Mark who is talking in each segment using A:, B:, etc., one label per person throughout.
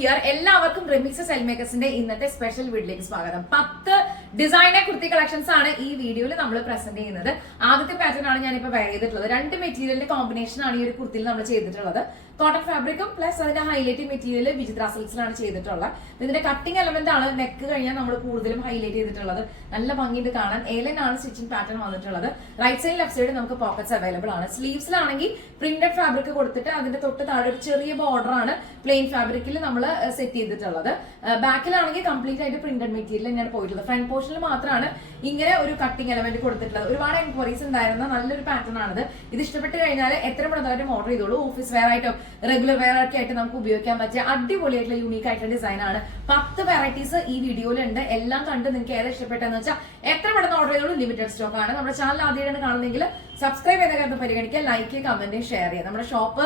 A: Here എല്ലാവർക്കും റെമിക്സ് സെൽമേക്കേഴ്സിന്റെ ഇന്നത്തെ special വീഡിയോയിലേക്ക് സ്വാഗതം. പത്ത് ഡിസൈനെ കുർത്തി കളക്ഷൻസ് ആണ് ഈ വീഡിയോയിൽ നമ്മൾ പ്രസന്റ് ചെയ്യുന്നത്. ആദ്യത്തെ പാറ്റേൺ ആണ് ഞാൻ ഞാനിപ്പോൾ വെയർ ചെയ്തിട്ടുള്ളത്. രണ്ട് മെറ്റീരിയലിന്റെ കോമ്പിനേഷൻ ആണ് ഈ ഒരു കുർത്തിയിൽ നമ്മൾ ചെയ്തിട്ടുള്ളത്. കോട്ടൺ ഫാബ്രിക്കും പ്ലസ് അതിന്റെ ഹൈലൈറ്റ് മെറ്റീരിയൽ വിചിത്ര സിൽക്സിലാണ് ചെയ്തിട്ടുള്ളത്. ഇതിന്റെ കട്ടിംഗ് എലമെന്റ് ആണ് നെക്ക് കഴിഞ്ഞാൽ നമ്മൾ കൂടുതലും ഹൈലൈറ്റ് ചെയ്തിട്ടുള്ളത്. നല്ല ഭംഗിയുണ്ട് കാണാൻ. ഏലൻ ആണ് സ്റ്റിച്ചിങ് പാറ്റേൺ വന്നിട്ടുള്ളത്. റൈറ്റ് സൈഡ് ലെഫ്റ്റ് സൈഡ് നമുക്ക് പോക്കറ്റ്സ് അവൈലബിൾ ആണ്. സ്ലീവ്സിലാണെങ്കിൽ പ്രിന്റഡ് ഫാബ്രിക് കൊടുത്തിട്ട് അതിന്റെ തൊട്ട് താഴെ ഒരു ചെറിയ ബോർഡർ ആണ് പ്ലെയിൻ ഫാബ്രിക്കിൽ നമ്മൾ സെറ്റ് ചെയ്തിട്ടുള്ളത്. ബാക്കിലാണെങ്കിൽ കംപ്ലീറ്റ് ആയിട്ട് പ്രിന്റഡ് മെറ്റീരിയൽ തന്നെയാണ് പോയിട്ടുള്ളത്. ഫ്രണ്ട് പോർഷനിൽ മാത്രമാണ് ഇങ്ങനെ ഒരു കട്ടിംഗ് എലമെന്റ് കൊടുത്തിട്ടുള്ളത്. ഒരുപാട് എൻക്വയറീസ് ഉണ്ടായിരുന്ന നല്ലൊരു പാറ്റേൺ ആണിത്. ഇത് ഇഷ്ടപ്പെട്ട് കഴിഞ്ഞാൽ എത്ര പെട്ടെന്ന് ഓർഡർ ചെയ്തോളൂ. ഓഫീസ് വെയർ ആയിട്ടോ റെഗുലർ വെയർ ഒക്കെ ആയിട്ട് നമുക്ക് ഉപയോഗിക്കാൻ പറ്റിയ അടിപൊളിയായിട്ടുള്ള യൂണീക്ക് ആയിട്ടുള്ള ഡിസൈൻ ആണ്. പത്ത് വെറൈറ്റീസ് ഈ വീഡിയോയിലുണ്ട്. എല്ലാം കണ്ട് നിങ്ങൾക്ക് ഏതാ ഇഷ്ടപ്പെട്ടെന്ന് വെച്ചാൽ എത്ര പെട്ടെന്ന് ഓർഡർ ചെയ്തോളൂ ലിമിറ്റഡ് സ്റ്റോക്ക് ആണ്. നമ്മുടെ ചാനൽ ആദ്യമായിട്ടാണ് കാണുന്നെങ്കിൽ സബ്സ്ക്രൈബ് ചെയ്ത കാര്യം പരിഗണിക്കുക ലൈക്ക് കമന്റ് ഷെയർ ചെയ്യുക നമ്മുടെ ഷോപ്പ്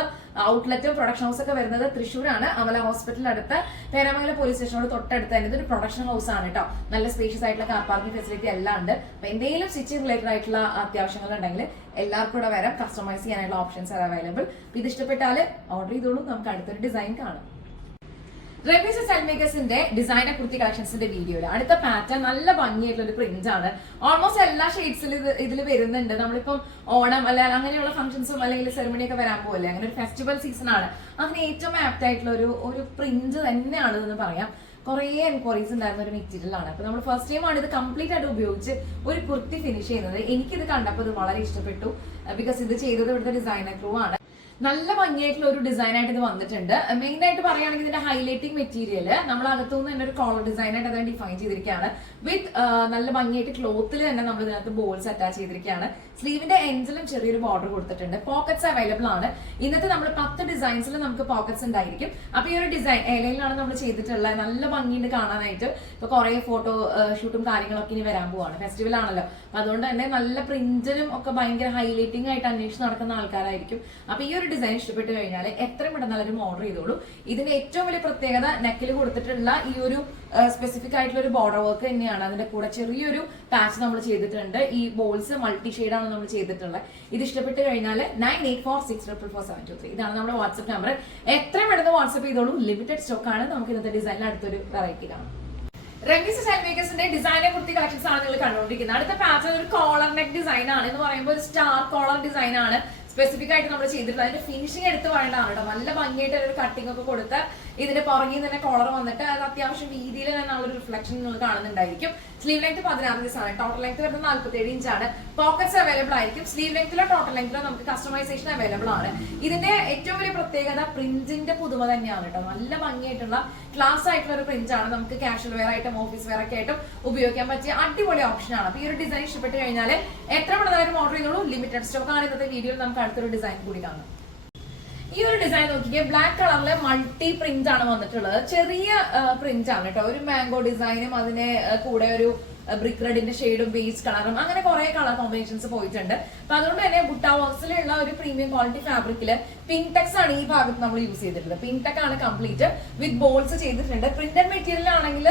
A: ഔട്ട്ലെറ്റും പ്രൊഡക്ഷൻ ഹൗസ് ഒക്കെ വരുന്നത് തൃശ്ശൂരാണ്. അമല ഹോസ്പിറ്റൽ പേരാമംഗല പേരാമംഗലം പോലീസ് സ്റ്റേഷനോട് തൊട്ടടുത്ത് തന്നെ. ഇതൊരു പ്രൊഡക്ഷൻ ഹൗസ് ആണ് കേട്ടോ നല്ല സ്പേഷ്യസ് ആയിട്ടുള്ള കാർ പാർക്കിംഗ് ഫെസിലിറ്റി എല്ലാം ഉണ്ട്. അപ്പൊ എന്തെങ്കിലും സ്റ്റിച്ചിങ് റിലേറ്റഡ് ആയിട്ടുള്ള അത്യാവശ്യങ്ങൾ ഉണ്ടെങ്കിൽ എല്ലാവർക്കും കൂടെ വരാം. കസ്റ്റമൈസ് ചെയ്യാനുള്ള ഓപ്ഷൻസ് ആണ് അവൈലബിൾ ഇത് ഇഷ്ടപ്പെട്ടാൽ ഓർഡർ ചെയ്തോളൂ. നമുക്ക് അടുത്തൊരു ഡിസൈൻ കാണാം. റെമീസ് സെൽമേക്കേഴ്സിന്റെ ഡിസൈനർ കുർത്തി കളക്ഷൻസിന്റെ വീഡിയോയിൽ അടുത്ത പാറ്റേൺ നല്ല ഭംഗിയായിട്ടുള്ള ഒരു പ്രിന്റ് ആണ്. ഓൾമോസ്റ്റ് എല്ലാ ഷെയ്ഡ്സിലും ഇത് ഇതിൽ വരുന്നുണ്ട്. നമ്മളിപ്പം ഓണം അല്ല അങ്ങനെയുള്ള ഫംഗ്ഷൻസും അല്ലെങ്കിൽ സെറമണി ഒക്കെ വരാൻ പോലെ അങ്ങനെ ഒരു ഫെസ്റ്റിവൽ സീസൺ ആണ്. അതിന് ഏറ്റവും ആപ്റ്റ് ആയിട്ടുള്ള ഒരു ഒരു പ്രിന്റ് തന്നെയാണ് എന്ന് പറയാം. കുറേ എൻക്വയറീസ് ഉണ്ടായിരുന്ന ഒരു മെറ്റീരിയൽ ആണ്. അപ്പൊ നമ്മൾ ഫസ്റ്റ് ടൈം ആണ് ഇത് കംപ്ലീറ്റ് ആയിട്ട് ഉപയോഗിച്ച് ഒരു കുർത്തി ഫിനിഷ് ചെയ്യുന്നത്. എനിക്കിത് കണ്ടപ്പോൾ ഇത് വളരെ ഇഷ്ടപ്പെട്ടു. ബിക്കോസ് ഇത് ചെയ്തത് ഇവിടുത്തെ ഡിസൈനർ ക്രൂ ആണ്. നല്ല ഭംഗിയായിട്ടുള്ള ഒരു ഡിസൈൻ ആയിട്ട് ഇത് വന്നിട്ടുണ്ട്. മെയിൻ ആയിട്ട് പറയുകയാണെങ്കിൽ ഇതിന്റെ ഹൈലൈറ്റിംഗ് മെറ്റീരിയൽ നമ്മൾ അകത്തുനിന്ന് തന്നെ ഒരു കോളർ ഡിസൈൻ ആയിട്ട് അതിനെ ഡിഫൈൻ ചെയ്തിരിക്കുകയാണ്. വിത്ത് നല്ല ഭംഗിയായിട്ട് ക്ലോത്തിൽ തന്നെ നമ്മൾ ഇതിനകത്ത് ബോൾസ് അറ്റാച്ച് ചെയ്തിരിക്കുകയാണ്. സ്ലീവിന്റെ എൻഡിലും ചെറിയൊരു ബോർഡർ കൊടുത്തിട്ടുണ്ട്. പോക്കറ്റ്സ് അവൈലബിൾ ആണ്. ഇന്നത്തെ നമ്മൾ പത്ത് ഡിസൈൻസിൽ നമുക്ക് പോക്കറ്റ്സ് ഉണ്ടായിരിക്കും. അപ്പൊ ഈ ഒരു ഡിസൈൻ ഏലയിലാണ് നമ്മൾ ചെയ്തിട്ടുള്ളത്. നല്ല ഭംഗിയുണ്ട് കാണാനായിട്ട്. ഇപ്പൊ കുറെ ഫോട്ടോ ഷൂട്ടും കാര്യങ്ങളൊക്കെ ഇനി വരാൻ പോവാണ്. ഫെസ്റ്റിവൽ ആണല്ലോ. അപ്പൊ അതുകൊണ്ട് തന്നെ നല്ല പ്രിന്റിലും ഒക്കെ ഭയങ്കര ഹൈലൈറ്റിംഗ് ആയിട്ട് അന്വേഷിച്ച് നടക്കുന്ന ആൾക്കാരായിരിക്കും. അപ്പൊ ഈ ഒരു ഡിസൈൻ ഇഷ്ടപ്പെട്ട് കഴിഞ്ഞാൽ എത്ര പെട്ടെന്ന് നല്ലൊരു ഓർഡർ ചെയ്തോളൂ. ഇതിന്റെ ഏറ്റവും വലിയ പ്രത്യേകത നെക്കിൽ കൊടുത്തിട്ടുള്ള ഈ ഒരു സ്പെസിഫിക് ആയിട്ടുള്ള ഒരു ബോർഡർ വർക്ക് തന്നെയാണ്. അതിന്റെ കൂടെ ചെറിയൊരു പാച്ച് നമ്മൾ ചെയ്തിട്ടുണ്ട്. ഈ ബോൾസ് മൾട്ടി ആണ് നമ്മൾ ചെയ്തിട്ടുള്ളത്. ഇത് ഇഷ്ടപ്പെട്ട് കഴിഞ്ഞാൽ nine eight four six triple four seven two three ഇതാണ് നമ്മുടെ വാട്സ്ആപ്പ് നമ്പർ എത്രയും പെട്ടെന്ന് വാട്സ്ആപ്പ് ചെയ്തോളൂ. ലിമിറ്റഡ് സ്റ്റോക്ക് ആണ്. നമുക്ക് ഇന്നത്തെ ഡിസൈനിൽ അടുത്തൊരു വെറൈറ്റി കാണാം. റെഗീസ് സ്റ്റൈൽ മേക്കേഴ്സിന്റെ ഡിസൈനെ കുറിച്ച് കളക്ഷൻസ് ആണ് നിങ്ങൾ കണ്ടുകൊണ്ടിരിക്കുന്നത്. അടുത്ത പാറ്റേൺ ഒരു കോളർ നെക്ക് ഡിസൈൻ ആണ് എന്ന് പറയുമ്പോൾ ഒരു സ്റ്റാർ കോളർ ഡിസൈൻ ആണ്. സ്പെസിഫിക് ആയിട്ട് നമ്മൾ ചെയ്തിട്ടുള്ളത് അതിന്റെ ഫിനിഷിംഗ് എടുത്ത് വേണ്ടതാണ് കേട്ടോ. നല്ല ഭംഗിയായിട്ട് ഒരു കട്ടിംഗ് ഒക്കെ കൊടുത്ത് ഇതിന്റെ പുറകിൽ തന്നെ കോളർ വന്നിട്ട് അത് അത്യാവശ്യം വീതിയിൽ തന്നെ ഒരു റിഫ്ലക്ഷൻ നിങ്ങൾ കാണുന്നുണ്ടായിരിക്കും. സ്ലീവ് ലെങ്ത് പതിനാറ് ദിവസമാണ് ടോട്ടൽ ലെങ്ത് വരുന്നത് നാല്പത്തേഴ് ഇഞ്ചാണ് പോക്കറ്റ്സ് അവൈലബിൾ ആയിരിക്കും. സ്ലീവ് ലെങ്ത്തിലോ ടോട്ടൽ ലെങ്ത്തിലോ നമുക്ക് കസ്റ്റമൈസേഷൻ അവൈലബിൾ ആണ്. ഇതിന്റെ ഏറ്റവും വലിയ പ്രത്യേകത പ്രിന്റിന്റെ പുതുമ തന്നെയാണ് കേട്ടോ. നല്ല ഭംഗിയായിട്ടുള്ള ക്ലാസ് ആയിട്ടുള്ള ഒരു പ്രിന്റ് ആണ്. നമുക്ക് കാഷ്വൽ വെയർ ആയിട്ടും ഓഫീസ് വെയർ ഒക്കെ ആയിട്ടും ഉപയോഗിക്കാൻ പറ്റിയ അടിപൊളി ഓപ്ഷൻ ആണ്. അപ്പൊ ഈ ഒരു ഡിസൈൻ ഇഷ്ടപ്പെട്ട് കഴിഞ്ഞാൽ എത്ര പെട്ടെന്ന് ഓർഡർ ചെയ്തോളൂ. ലിമിറ്റഡ് സ്റ്റോക്ക് ആണ് ഇന്നത്തെ വീഡിയോയിൽ നമുക്ക് അടുത്തൊരു ഡിസൈൻ കൂടി കാണാം. ഈ ഒരു ഡിസൈൻ നോക്കിക്കേ ബ്ലാക്ക് കളറിലെ മൾട്ടി പ്രിന്റ് ആണ് വന്നിട്ടുള്ളത്. ചെറിയ പ്രിന്റ് ആണ് കേട്ടോ. ഒരു മാംഗോ ഡിസൈനും അതിനെ കൂടെ ഒരു ബ്രിക്ക് റെഡിന്റെ ഷെയ്ഡും ബേസ് കളറും അങ്ങനെ കുറെ കളർ കോമ്പിനേഷൻസ് പോയിട്ടുണ്ട്. അപ്പൊ അതുകൊണ്ട് തന്നെ ബുട്ട വർക്സിലുള്ള ഒരു പ്രീമിയം ക്വാളിറ്റി ഫാബ്രിക്കിൽ പിങ്ക് ടെക്സ് ആണ് ഈ ഭാഗത്ത് നമ്മൾ യൂസ് ചെയ്തിട്ടുള്ളത്. പിങ്ക് ടെക് ആണ് കംപ്ലീറ്റ് വിത്ത് ബോൾസ് ചെയ്തിട്ടുണ്ട്. പ്രിന്റഡ് മെറ്റീരിയൽ ആണെങ്കിൽ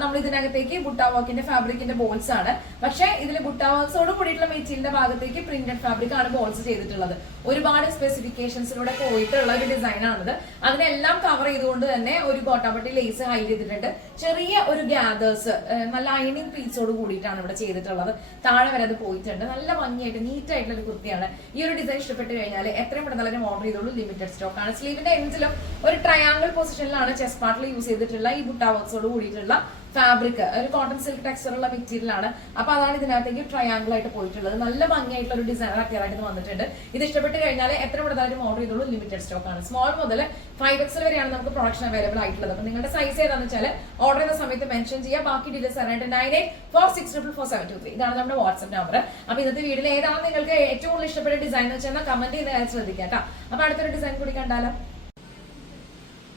A: നമ്മൾ ഇതിനകത്തേക്ക് ബുട്ടാവാക്കിന്റെ ഫാബ്രിക്കിന്റെ ബോൾസ് ആണ്. പക്ഷെ ഇതിൽ ബുട്ടാവാക്സോട് കൂടിയിട്ടുള്ള മെറ്റീരിയലിന്റെ ഭാഗത്തേക്ക് പ്രിന്റഡ് ഫാബ്രിക് ആണ് ബോൾസ് ചെയ്തിട്ടുള്ളത്. ഒരുപാട് സ്പെസിഫിക്കേഷൻസിലൂടെ പോയിട്ടുള്ള ഒരു ഡിസൈൻ ആണിത്. അതിനെല്ലാം കവർ ചെയ്തുകൊണ്ട് തന്നെ ഒരു കോട്ടാപ്പട്ടി ലേസ് ഹൈഡ് ചെയ്തിട്ടുണ്ട്. ചെറിയ ഒരു ഗ്യാദേഴ്സ് നല്ല അയണിങ് പീസോട് കൂടിയിട്ടാണ് ഇവിടെ ചെയ്തിട്ടുള്ളത്. താഴെ വരെ അത് പോയിട്ടുണ്ട്. നല്ല ഭംഗിയായിട്ട് നീറ്റ് ആയിട്ടുള്ള ഒരു കുർത്തിയാണ്. ഈ ഒരു ഡിസൈൻ ഇഷ്ടപ്പെട്ട് കഴിഞ്ഞാൽ എത്രയും പെട്ടെന്ന് തന്നെ ഓർഡർ ചെയ്തോളൂ. ലിമിറ്റഡ് സ്റ്റോക്ക് ആണ്. സ്ലീവിന്റെ എൻഡിലും ഒരു ട്രയാങ്കിൾ പൊസിഷനിലാണ് ചെസ് പാർട്ടിൽ യൂസ് ചെയ്തിട്ടുള്ള ഈ ബുട്ട വർക്ക്സോട് കൂടിയിട്ടുള്ള ഫാബ്രിക് ഒരു കോട്ടൺ സിൽക്ക് ടെക്സ്ചർ ഉള്ള മെറ്റീരിയൽ ആണ്. അപ്പൊ അതാണ് ഇതിനകത്തേക്ക് ട്രയാങ്കിൾ ആയിട്ട് പോയിട്ടുള്ളത്. നല്ല ഭംഗിയായിട്ടുള്ള ഒരു ഡിസൈൻ അത്യാറായിട്ട് വന്നിട്ടുണ്ട്. ഇത് ഇഷ്ടപ്പെട്ട് കഴിഞ്ഞാൽ എത്ര കൂടുതലായിട്ടും ഓർഡർ ചെയ്തോളൂ. ലിമിറ്റഡ് സ്റ്റോക്ക് ആണ്. സ്മോൾ മുതൽ ഫൈവ് എക്സൽ വരെയാണ് നമുക്ക് പ്രൊഡക്ഷൻ അവൈലബിൾ ആയിട്ടുള്ളത്. അപ്പൊ നിങ്ങളുടെ സൈസ് ഏതാണെന്ന് വെച്ചാൽ ഓർഡർ ചെയ്യുന്ന സമയത്ത് മെൻഷൻ ചെയ്യുക ബാക്കി ഡീറ്റെയിൽസ് അറിയാനായിട്ട് nine eight four six triple four seven two three ഇതാണ് നമ്മുടെ വാട്സ്ആപ്പ് നമ്പർ അപ്പൊ ഇന്നത്തെ വീഡിയോയിൽ ഏതാണ് നിങ്ങൾക്ക് ഏറ്റവും കൂടുതൽ ഇഷ്ടപ്പെട്ട ഡിസൈൻ എന്ന് വെച്ചാൽ കമന്റ് ചെയ്ത് ശ്രദ്ധിക്കാം കേട്ടോ. അപ്പൊ അടുത്തൊരു ഡിസൈൻ കൂടി കണ്ടാലോ.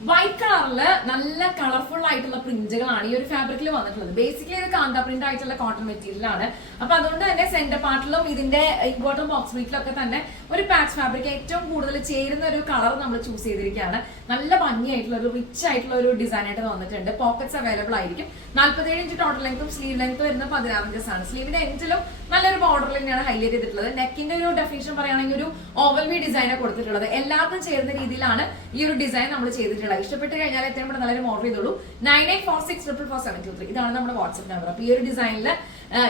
A: വൈറ്റ് കളറിൽ നല്ല കളർഫുൾ ആയിട്ടുള്ള പ്രിന്റുകളാണ് ഈ ഒരു ഫാബ്രിക്കിൽ വന്നിട്ടുള്ളത്. ബേസിക്കലി ഇത് കാന്ത പ്രിന്റ് ആയിട്ടുള്ള കോട്ടൺ മെറ്റീരിയൽ ആണ്. അപ്പൊ അതുകൊണ്ട് തന്നെ സെന്റർ പാർട്ടിലും ഇതിന്റെ ബോട്ടം ബോക്സ് വീട്ടിലൊക്കെ തന്നെ ഒരു പാച്ച് ഫാബ്രിക് ഏറ്റവും കൂടുതൽ ചേരുന്ന ഒരു കളർ നമ്മൾ ചൂസ് ചെയ്തിരിക്കുകയാണ്. നല്ല ഭംഗിയായിട്ടുള്ള ഒരു റിച്ച് ആയിട്ടുള്ള ഒരു ഡിസൈൻ ആയിട്ട് വന്നിട്ടുണ്ട്. പോക്കറ്റ്സ് അവൈലബിൾ ആയിരിക്കും. നാല്പത്തേഴ് ഇഞ്ച് ടോട്ടൽ ലെങ്ത്തും സ്ലീവ് ലെങ്ത് വരുന്ന പതിനാറ് ഇഞ്ചസ് ആണ്. സ്ലീവിന്റെ എൻഡിലും നല്ലൊരു ബോർഡർ തന്നെയാണ് ഹൈലൈറ്റ് ചെയ്തിട്ടുള്ളത്. നെക്കിന്റെ ഒരു ഡെഫിനിഷൻ പറയുകയാണെങ്കിൽ ഒരു ഓവൽ വി ഡിസൈനാണ് കൊടുത്തിട്ടുള്ളത്. എല്ലാവർക്കും ചേരുന്ന രീതിയിലാണ് ഈ ഒരു ഡിസൈൻ നമ്മൾ ചെയ്തിട്ടുള്ളത്. ഇഷ്ടപ്പെട്ട് കഴിഞ്ഞാൽ എത്രയും നല്ലൊരു ഓർഡർ ചെയ്തോളൂ. Nine eight four six triple four seven two three ഇതാണ് നമ്മുടെ വാട്സ്ആപ്പ് നമ്പർ അപ്പൊ ഈ ഒരു ഡിസൈനിൽ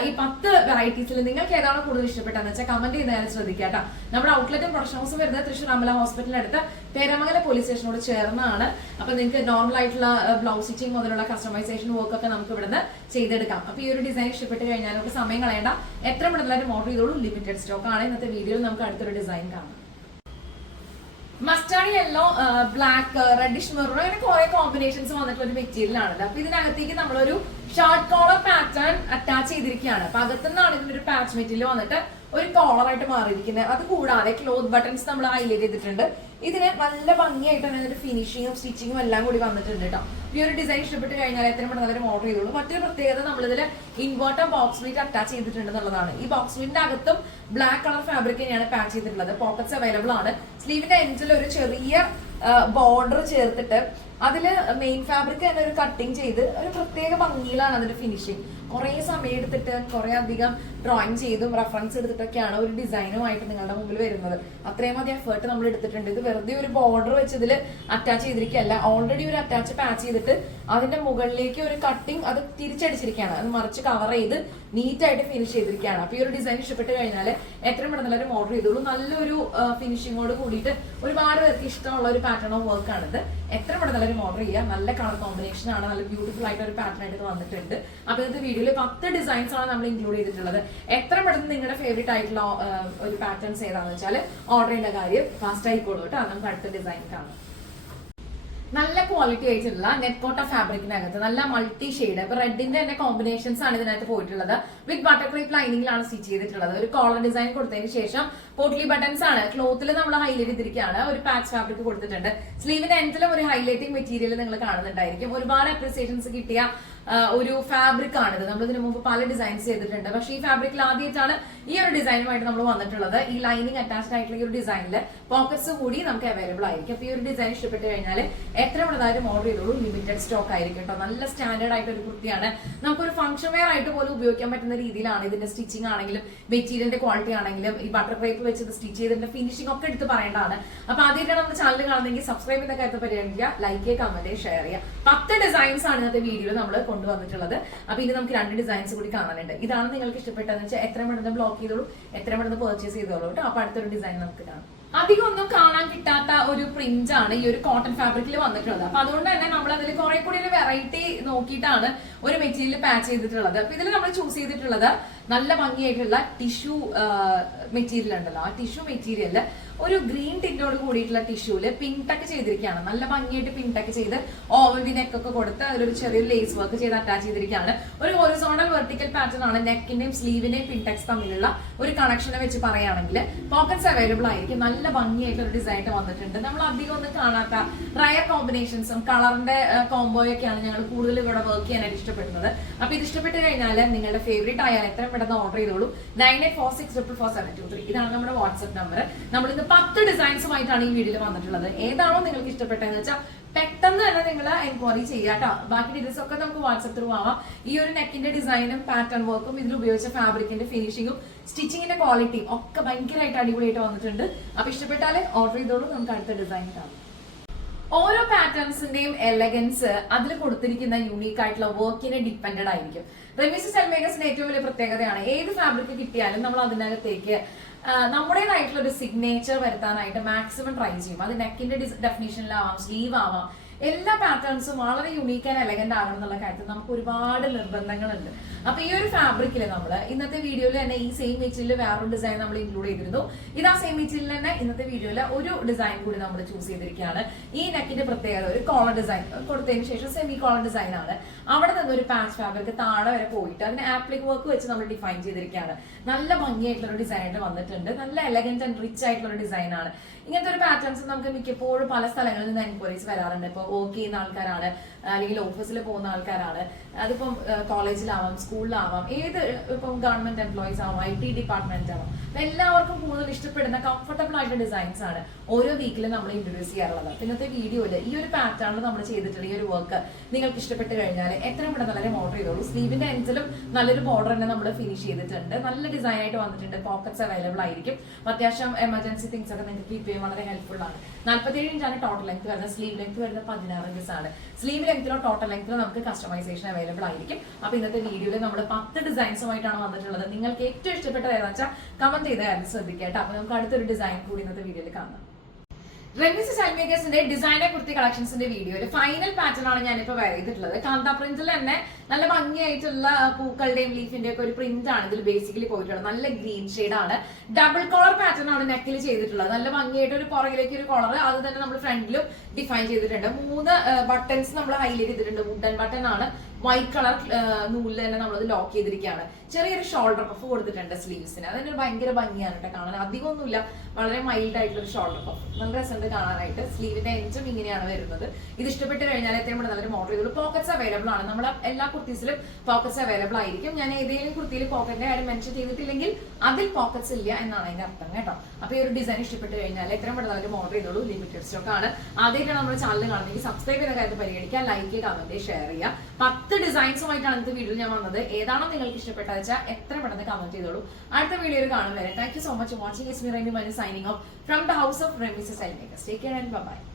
A: ഈ പത്ത് വെറൈറ്റീസിൽ നിങ്ങൾക്ക് ഏതാണോ കൂടുതൽ ഇഷ്ടപ്പെട്ടതെന്ന് വെച്ചാൽ കമന്റ് ചെയ്യുന്നതിന് ശ്രദ്ധിക്കാട്ടോ കേട്ടോ. നമ്മുടെ ഔട്ട്ലെറ്റും പ്രൊഡക്ഷൻ ഹൗസും വരുന്നത് തൃശ്ശൂർ അമല ഹോസ്പിറ്റലിനടുത്ത് പേരമംഗല പോലീസ് സ്റ്റേഷനോട് ചേർന്നാണ്. അപ്പൊ നിങ്ങൾക്ക് നോർമൽ ആയിട്ടുള്ള ബ്ലൗസ് സ്റ്റിച്ചിങ് മുതലുള്ള കസ്റ്റമൈസേഷൻ വർക്ക് ഒക്കെ നമുക്ക് ഇവിടുന്ന് ചെയ്തെടുക്കാം. അപ്പൊ ഈ ഒരു ഡിസൈൻ ഇഷ്ടപ്പെട്ട് കഴിഞ്ഞാൽ നമുക്ക് സമയം കളയേണ്ട. എത്ര പെട്ടെന്ന് ഓർഡർ ചെയ്തോളൂ. ലിമിറ്റഡ് സ്റ്റോക്ക് ആണ്. ഇന്നത്തെ വീഡിയോയിൽ നമുക്ക് അടുത്തൊരു ഡിസൈൻ കാണാം. Mustard yellow black reddish maroon അങ്ങനെ കുറെ കോമ്പിനേഷൻസ് വന്നിട്ടുള്ള ഒരു മെറ്റീരിയൽ ആണ് അപ്പൊ ഇതിനകത്തേക്ക് നമ്മളൊരു ഷോർട്ട് കോളർ പാറ്റേൺ അറ്റാച്ച് ചെയ്തിരിക്കുകയാണ്. അപ്പൊ അകത്തുനിന്നാണ് ഇതിന്റെ ഒരു പാച്ച് മെറ്റീരിയൽ വന്നിട്ട് ഒരു കോളർ ആയിട്ട് മാറിയിരിക്കുന്നത്. അത് കൂടാതെ ക്ലോത്ത് ബട്ടൺസ് നമ്മൾ ഹൈലൈറ്റ് ചെയ്തിട്ടുണ്ട്. ഇതിന് നല്ല ഭംഗിയായിട്ടാണ് ഇതിന്റെ ഫിനിഷിങ്ങും സ്റ്റിച്ചിങ്ങും എല്ലാം കൂടി വന്നിട്ടുണ്ട് കേട്ടോ ഈ ഒരു ഡിസൈൻ ഇഷ്ടപ്പെട്ട് കഴിഞ്ഞാൽ എത്രയും പെട്ടെന്ന് നല്ലൊരു ഓർഡർ ചെയ്തോളൂ. മറ്റൊരു പ്രത്യേകത നമ്മളിതിൽ ഇൻവേർട്ടർ ബോക്സ് മീറ്റ് അറ്റാച്ച് ചെയ്തിട്ടുണ്ട് എന്നുള്ളതാണ്. ഈ ബോക്സ് മീറ്റിന്റെ അകത്തും ബ്ലാക്ക് കളർ ഫാബ്രിക് തന്നെയാണ് പാക്ക് ചെയ്തിട്ടുള്ളത്. പോക്കറ്റ്സ് അവൈലബിൾ ആണ്. സ്ലീവിന്റെ എൻഡിൽ ഒരു ചെറിയ ബോർഡർ ചേർത്തിട്ട് അതിൽ മെയിൻ ഫാബ്രിക് തന്നെ ഒരു കട്ടിങ് ചെയ്ത് ഒരു പ്രത്യേക ഭംഗിയിലാണ് അതിന്റെ ഫിനിഷിങ് കുറെ സമയം എടുത്തിട്ട് കുറെ അധികം ഡ്രോയിങ് ചെയ്തും റെഫറൻസ് എടുത്തിട്ടൊക്കെയാണ് ഒരു ഡിസൈനുമായിട്ട് നിങ്ങളുടെ മുമ്പിൽ വരുന്നത്. അത്രയും അധികം എഫേർട്ട് നമ്മൾ എടുത്തിട്ടുണ്ട്. ഇത് വെറുതെ ഒരു ബോർഡർ വെച്ചതിൽ അറ്റാച്ച് ചെയ്തിരിക്കുകയല്ല. ഓൾറെഡി ഒരു അറ്റാച്ച് പാച്ച് ചെയ്തിട്ട് അതിന്റെ മുകളിലേക്ക് ഒരു കട്ടിങ് അത് തിരിച്ചടിച്ചിരിക്കുകയാണ്. അത് മറിച്ച് കവർ ചെയ്ത് നീറ്റായിട്ട് ഫിനിഷ് ചെയ്തിരിക്കുകയാണ്. അപ്പൊ ഈ ഒരു ഡിസൈൻ ഇഷ്ടപ്പെട്ട് കഴിഞ്ഞാൽ എത്രയും പെട്ടെന്ന് എല്ലാവരും ഓർഡർ ചെയ്തോളൂ. നല്ലൊരു ഫിനിഷിങ്ങോട് കൂടിയിട്ട് ഒരുപാട് പേർക്ക് ഇഷ്ടമുള്ള ഒരു പാറ്റേൺ ഓഫ് വർക്ക് ആണിത്. എത്ര പെട്ടെന്ന് എല്ലാവരും ഓർഡർ ചെയ്യുക നല്ല കളർ കോമ്പിനേഷൻ ആണ്. നല്ല ബ്യൂട്ടിഫുൾ ആയിട്ട് ഒരു പാറ്റേൺ ആയിട്ട് വന്നിട്ടുണ്ട്. അപ്പൊ ഇന്നത്തെ വീഡിയോയിൽ പത്ത് ഡിസൈൻസ് ആണ് നമ്മൾ ഇൻക്ലൂഡ് ചെയ്തിട്ടുള്ളത്. എത്ര പെട്ടെന്ന് നിങ്ങളുടെ ഫേവറേറ്റ് ആയിട്ടുള്ള ഒരു പാറ്റേൺസ് ഏതാണെന്ന് വെച്ചാൽ ഓർഡർ ചെയ്യുന്ന കാര്യം ഫാസ്റ്റ് ആയിക്കോളൂ കേട്ടോ. നമുക്ക് അടുത്ത ഡിസൈൻ കാണാം. നല്ല ക്വാളിറ്റി ആയിട്ടുള്ള നെറ്റ് കോട്ട ഫാബ്രിക്കിനകത്ത് നല്ല മൾട്ടി ഷെയ്ഡ് ഇപ്പൊ റെഡിന്റെ തന്നെ കോമ്പിനേഷൻസ് ആണ് ഇതിനകത്ത് പോയിട്ടുള്ളത്. വിത്ത് ബട്ടർ ക്രീപ്പ് ലൈനിങ്ങിലാണ് സ്റ്റിച്ച് ചെയ്തിട്ടുള്ളത്. ഒരു കോളർ ഡിസൈൻ കൊടുത്തതിന് ശേഷം പോട്ട്ലി ബട്ടൺസ് ആണ്. ക്ലോത്തിൽ നമ്മൾ ഹൈലൈറ്റ് ചെയ്തിരിക്കുകയാണ്. ഒരു പാച്ച് ഫാബ്രിക് കൊടുത്തിട്ടുണ്ട്. സ്ലീവിന്റെ എൻഡിലും ഒരു ഹൈലൈറ്റിംഗ് മെറ്റീരിയൽ നിങ്ങൾ കാണുന്നുണ്ടായിരിക്കും. ഒരുപാട് അപ്രിസിയേഷൻസ് കിട്ടിയ ഒരു ഫാബ്രിക് ആണിത്. നമ്മൾ ഇതിനു മുമ്പ് പല ഡിസൈൻസ് ചെയ്തിട്ടുണ്ട്. പക്ഷേ ഈ ഫാബ്രിക്കിൽ ആദ്യമായിട്ടാണ് ഈ ഒരു ഡിസൈനുമായിട്ട് നമ്മൾ വന്നിട്ടുള്ളത്. ഈ ലൈനിങ് അറ്റാച്ച്ഡ് ആയിട്ടുള്ള ഒരു ഡിസൈനിൽ പോക്കറ്റ്സ് കൂടി നമുക്ക് അവൈലബിൾ ആയിരിക്കും. അപ്പൊ ഈ ഒരു ഡിസൈൻ ഇഷ്ടപ്പെട്ട് കഴിഞ്ഞാൽ എത്ര വേണമെന്നാലും ഓർഡർ ചെയ്തോളൂ. ലിമിറ്റഡ് സ്റ്റോക്ക് ആയിരിക്കും കേട്ടോ. നല്ല സ്റ്റാൻഡേർഡ് ആയിട്ട് ഒരു കുർത്തിയാണ്. നമുക്കൊരു ഫംഗ്ഷൻ വെയർ ആയിട്ട് പോലും ഉപയോഗിക്കാൻ പറ്റുന്ന രീതിയിലാണ് ഇതിന്റെ സ്റ്റിച്ചിങ് ആണെങ്കിലും മെറ്റീരിയലിന്റെ ക്വാളിറ്റി ആണെങ്കിലും ഈ ബട്ടർ ക്രേപ്പ് വെച്ച് സ്റ്റിച്ച് ചെയ്തതിന്റെ ഫിനിഷിംഗ് ഒക്കെ എടുത്ത് പറയേണ്ടതാണ്. അപ്പൊ ആദ്യമായിട്ടാണ് നമ്മുടെ ചാനൽ കാണുന്നെങ്കിൽ സബ്സ്ക്രൈബ് ചെയ്ത കാര്യത്തെ പരിഗണിക്കുക ലൈക്ക് കമന്റ് ഷെയർ ചെയ്യുക പത്ത് ഡിസൈൻസ് ആണ് ഇന്നത്തെ വീഡിയോ നമ്മൾ കൊണ്ടുവന്നിട്ടുള്ളത്. അപ്പൊ ഇനി നമുക്ക് രണ്ട് ഡിസൈൻസ് കൂടി കാണാനുണ്ട്. ഇതാണ് നിങ്ങൾക്ക് ഇഷ്ടപ്പെട്ടതെന്ന് വെച്ചാൽ എത്ര മണിന്ന് ബ്ലോക്ക് ചെയ്തോളൂ എത്ര മണിന്ന് പെർച്ചേസ് ചെയ്തോളൂ കേട്ടോ. അപ്പൊ അടുത്തൊരു ഡിസൈൻ നമുക്ക് കാണാം. അധികം ഒന്നും കാണാൻ കിട്ടാത്ത ഒരു പ്രിന്റ് ആണ് ഈ ഒരു കോട്ടൺ ഫാബ്രിക്കിൽ വന്നിട്ടുള്ളത്. അപ്പൊ അതുകൊണ്ട് തന്നെ നമ്മൾ അതിൽ കുറെ കൂടി ഒരു വെറൈറ്റി നോക്കിയിട്ടാണ് ഒരു മെറ്റീരിയൽ പാച്ച് ചെയ്തിട്ടുള്ളത്. അപ്പൊ ഇതിൽ നമ്മൾ ചൂസ് ചെയ്തിട്ടുള്ളത് നല്ല ഭംഗിയായിട്ടുള്ള ടിഷ്യൂ മെറ്റീരിയൽ ഉണ്ടല്ലോ. ആ ടിഷ്യൂ മെറ്റീരിയൽ ഒരു ഗ്രീൻ ടിന്റോട് കൂടിയിട്ടുള്ള ടിഷ്യൂൽ പിങ്ക് ടക്ക് ചെയ്തിരിക്കുകയാണ്. നല്ല ഭംഗിയായിട്ട് പിങ്ക് ടക്ക് ചെയ്ത് ഓവൽ നെക്ക് ഒക്കെ കൊടുത്ത് അതിലൊരു ചെറിയൊരു ലേസ് വർക്ക് ചെയ്ത് അറ്റാച്ച് ചെയ്തിരിക്കുകയാണ്. ഒരു ഹൊറിസോണൽ വെർട്ടിക്കൽ പാറ്റേൺ ആണ് നെക്കിന്റെയും സ്ലീവിന്റെയും പിൻടെക്സ് തമ്മിലുള്ള ഒരു കണക്ഷനെ വെച്ച് പറയുകയാണെങ്കിൽ പോക്കറ്റ്സ് അവൈലബിൾ ആയിരിക്കും. നല്ല ഭംഗിയായിട്ടുള്ള ഡിസൈൻ വന്നിട്ടുണ്ട്. നമ്മൾ അധികം ഒന്നും കാണാത്ത റയർ കോമ്പിനേഷൻസും കളറിന്റെ കോംബോയൊക്കെയാണ് ഞങ്ങൾ കൂടുതൽ ഇവിടെ വർക്ക് ചെയ്യാനായിട്ട് ഇഷ്ടപ്പെടുന്നത്. അപ്പൊ ഇത് ഇഷ്ടപ്പെട്ട് കഴിഞ്ഞാൽ നിങ്ങളുടെ ഫേവറേറ്റ് ആയാൽ എത്രയും പെട്ടെന്ന് ഓർഡർ ചെയ്തോളൂ. Nine eight four six triple four seven two three ഇതാണ് നമ്മുടെ വാട്സ്ആപ്പ് നമ്പർ നമ്മൾ ഇന്ന് പത്ത് ഡിസൈൻസുമായിട്ടാണ് ഈ വീഡിയോയിൽ വന്നിട്ടുള്ളത്. ഏതാണോ നിങ്ങൾക്ക് ഇഷ്ടപ്പെട്ടതെന്ന് വെച്ചാൽ പെട്ടെന്ന് തന്നെ നിങ്ങൾ എൻക്വയറി ചെയ്യാം കേട്ടോ. ബാക്കി ഡീറ്റെയിൽസ് ഒക്കെ നമുക്ക് വാട്സപ്പ് ത്രൂ ആവാം. ഈ ഒരു നെക്കിന്റെ ഡിസൈനും പാറ്റേൺ വർക്കും ഇതിൽ ഉപയോഗിച്ച ഫാബ്രിക്കിന്റെ ഫിനിഷിങ്ങും സ്റ്റിച്ചിങ്ങിന്റെ ക്വാളിറ്റിയും ഒക്കെ ഭയങ്കരമായിട്ട് അടിപൊളിയായിട്ട് വന്നിട്ടുണ്ട്. അപ്പൊ ഇഷ്ടപ്പെട്ടാൽ ഓർഡർ ചെയ്തോളൂ. നമുക്ക് അടുത്ത ഡിസൈൻ കാണാം. ഓരോ പാറ്റേൺസിന്റെയും എലഗൻസ് അതിൽ കൊടുത്തിരിക്കുന്ന യൂണീക്ക് ആയിട്ടുള്ള വർക്കിനെ ഡിപ്പെൻഡഡ് ആയിരിക്കും. റെമിസ് സെൽമേഗസിന്റെ ഏറ്റവും വലിയ പ്രത്യേകതയാണ് ഏത് ഫാബ്രിക് കിട്ടിയാലും നമ്മൾ അതിനകത്തേക്ക് നമ്മുടേതായിട്ടുള്ള ഒരു സിഗ്നേച്ചർ വരുത്താനായിട്ട് മാക്സിമം ട്രൈ ചെയ്യും. അത് നെക്കിന്റെ ഡെഫിനേഷനിലാവാം സ്ലീവ് ആവാം എല്ലാ പാറ്റേൺസും വളരെ യുണീക്ക് ആൻഡ് എലഗന്റ് ആകണം എന്നുള്ള കാര്യത്തിൽ നമുക്ക് ഒരുപാട് നിർബന്ധങ്ങളുണ്ട്. അപ്പൊ ഈ ഒരു ഫാബ്രിക്കിൽ നമ്മൾ ഇന്നത്തെ വീഡിയോയിൽ തന്നെ ഈ സെയിം മെറ്റീരിയൽ വേറൊരു ഡിസൈൻ നമ്മൾ ഇൻക്ലൂഡ് ചെയ്തിരുന്നു. ഇത് ആ സെയിം മെറ്റീരിയൽ തന്നെ ഇന്നത്തെ വീഡിയോയിൽ ഒരു ഡിസൈൻ കൂടി നമ്മൾ ചൂസ് ചെയ്തിരിക്കുകയാണ്. ഈ നെക്കിന്റെ പ്രത്യേകത ഒരു കോളർ ഡിസൈൻ കൊടുത്തതിന് ശേഷം സെമി കോളർ ഡിസൈൻ ആണ്. അവിടെ നിന്ന് ഒരു പാച്ച് ഫാബ്രിക് താഴെ വരെ പോയിട്ട് അതിന് ആപ്ലിക് വർക്ക് വെച്ച് നമ്മൾ ഡിഫൈൻ ചെയ്തിരിക്കുകയാണ്. നല്ല ഭംഗിയായിട്ടുള്ള ഒരു ഡിസൈൻ ആയിട്ട് വന്നിട്ടുണ്ട്. നല്ല എലഗന്റ് ആൻഡ് റിച്ച് ആയിട്ടുള്ള ഒരു ഡിസൈൻ ആണ്. ഇങ്ങനത്തെ ഒരു പാറ്റേൺസ് നമുക്ക് മിക്കപ്പോഴും പല സ്ഥലങ്ങളിൽ നിന്ന് എൻക്വയറീസ് വരാറുണ്ട്. ഇപ്പോൾ വർക്ക് ചെയ്യുന്ന ആൾക്കാരാണ് അല്ലെങ്കിൽ ഓഫീസിൽ പോകുന്ന ആൾക്കാരാണ്. അതിപ്പം കോളേജിലാവാം സ്കൂളിലാവാം ഏത് ഇപ്പം ഗവൺമെന്റ് എംപ്ലോയീസ് ആവാം ഐ ടി ഡിപ്പാർട്ട്മെന്റ് ആവാം. എല്ലാവർക്കും കൂടുതൽ ഇഷ്ടപ്പെടുന്ന കംഫർട്ടബിൾ ആയിട്ട് ഡിസൈൻസ് ആണ് ഓരോ വീക്കിലും നമ്മൾ ഇൻട്രൊഡ്യൂസ് ചെയ്യാറുള്ളത്. ഇന്നത്തെ വീഡിയോയിൽ ഈ ഒരു പാറ്റേണിൽ നമ്മൾ ചെയ്തിട്ടുള്ള ഈ ഒരു വർക്ക് നിങ്ങൾക്ക് ഇഷ്ടപ്പെട്ട് കഴിഞ്ഞാൽ എത്രയും പെട്ടെന്ന് വളരെ ഓർഡർ ചെയ്തോളൂ. സ്ലീവിന്റെ എൻസിലും നല്ലൊരു ബോർഡർ തന്നെ നമ്മൾ ഫിനിഷ് ചെയ്തിട്ടുണ്ട്. നല്ല ഡിസൈൻ ആയിട്ട് വന്നിട്ടുണ്ട്. പോക്കറ്റ്സ് അവൈലബിൾ ആയിരിക്കും. അത്യാവശ്യം എമർജൻസി തിങ്സ് ഒക്കെ നിങ്ങൾക്ക് കീപ്പ് ചെയ്യാൻ വളരെ ഹെൽപ്ഫുൾ ആണ്. നാല്പത്തേഴ് ഇഞ്ചാണ് ടോട്ടൽ ലെങ്ത് വരുന്നത്. സ്ലീവ് ലെങ്ത് വരുന്നത് പതിനാറ് ഇഞ്ചസ് ആണ്. സ്ലീവ് ലെങ്ത്തിലോ ടോട്ടൽ ലെങ്ത്തിലോ നമുക്ക് കസ്റ്റമൈസേഷൻ അവൈലബിൾ ആയിരിക്കും. അപ്പൊ ഇന്നത്തെ വീഡിയോയിൽ നമ്മൾ പത്ത് ഡിസൈൻസുമായിട്ടാണ് വന്നിട്ടുള്ളത്. നിങ്ങൾക്ക് ഏറ്റവും ഇഷ്ടപ്പെട്ടത് ഏതാണെന്ന് വെച്ചാൽ കമന്റ് ചെയ്ത ശ്രദ്ധിക്കാം അപ്പൊ നമുക്ക് അടുത്തൊരു ഡിസൈൻ കൂടി ഇന്നത്തെ വീഡിയോയിൽ കാണാം. റെമിസ് സൽമേക്കേഴ്സിന്റെ ഡിസൈനർ കുർത്തി കളക്ഷൻസിന്റെ വീഡിയോയിൽ ഫൈനൽ പാറ്റേൺ ആണ് ഞാനിപ്പോ വെയർ ചെയ്തിട്ടുള്ളത്. കാന്ത പ്രിന്റിൽ തന്നെ നല്ല ഭംഗിയായിട്ടുള്ള പൂക്കളുടെയും ലീഫിന്റെ ഒക്കെ ഒരു പ്രിന്റ് ആണ് ഇതിൽ ബേസിക്കലി പോയിട്ടുള്ളത്. നല്ല ഗ്രീൻ ഷെയ്ഡ് ആണ്. ഡബിൾ കോളർ പാറ്റേൺ ആണ് നെക്കിൽ ചെയ്തിട്ടുള്ളത്. നല്ല ഭംഗിയായിട്ട് ഒരു പുറകിലേക്ക് ഒരു കോളർ അത് തന്നെ നമ്മൾ ഫ്രണ്ടിലും ഡിഫൈൻ ചെയ്തിട്ടുണ്ട്. മൂന്ന് ബട്ടൺസ് നമ്മൾ ഹൈലൈറ്റ് ചെയ്തിട്ടുണ്ട്. വുഡൻ ബട്ടൺ ആണ്. വൈറ്റ് കളർ നൂലിൽ തന്നെ നമ്മളത് ലോക്ക് ചെയ്തിരിക്കുകയാണ്. ചെറിയൊരു ഷോൾഡർ പഫ് കൊടുത്തിട്ടുണ്ട് സ്ലീവ്സിന് അതിന് ഭയങ്കര ഭംഗിയാണ് കേട്ടോ കാണാൻ. അധികമൊന്നുമില്ല. വളരെ മൈൽഡ് ആയിട്ടുള്ള ഒരു ഷോൾഡർ പഫ് നല്ല രസമുണ്ട് കാണാനായിട്ട് സ്ലീവിന്റെ എൻജും ഇങ്ങനെയാണ് വരുന്നത്. ഇത് ഇഷ്ടപ്പെട്ട് കഴിഞ്ഞാൽ എത്രയും പെട്ടെന്ന് അവർ ഓർഡർ ചെയ്തോളൂ. പോക്കറ്റ്സ് അവൈലബിൾ ആണ്. നമ്മൾ എല്ലാ കുർത്തീസിലും പോക്കറ്റ്സ് അവൈലബിൾ ആയിരിക്കും. ഞാൻ ഏതെങ്കിലും കുർത്തിയിൽ പോക്കറ്റിന്റെ കാര്യം മെൻഷൻ ചെയ്തിട്ടില്ലെങ്കിൽ അതിൽ പോക്കറ്റ്സ് ഇല്ല എന്നാണ് അതിന്റെ അർത്ഥം കേട്ടോ. അപ്പൊ ഈ ഒരു ഡിസൈൻ ഇഷ്ടപ്പെട്ട് കഴിഞ്ഞാൽ എത്രയും പെട്ടെന്ന് അവർ ഓർഡർ ചെയ്തോളൂ. ലിമിറ്റഡ് സ്റ്റോക്ക് ആണ്. ആദ്യമായിട്ടാണ് നമ്മുടെ ചാനൽ കാണുന്നെങ്കിൽ സബ്സ്ക്രൈബ് ചെയ്യുന്ന കാര്യത്തിൽ പരിഗണിക്കുക. ലൈക്ക് കമന്റ് ഷെയർ ചെയ്യുക. പത്ത് ഡിസൈൻസുമായിട്ടാണ് ഇന്നത്തെ വീഡിയോ ഞാൻ വന്നത്. ഏതാണോ നിങ്ങൾക്ക് ഇഷ്ടപ്പെട്ടത് വെച്ചാൽ എത്ര പെട്ടെന്ന് കമന്റ് ചെയ്തോളൂ. അടുത്ത വീഡിയോയിൽ കാണും വരെ thank you so much watching is me Remi my signing off from the house of Remi's Guys, take care and bye bye.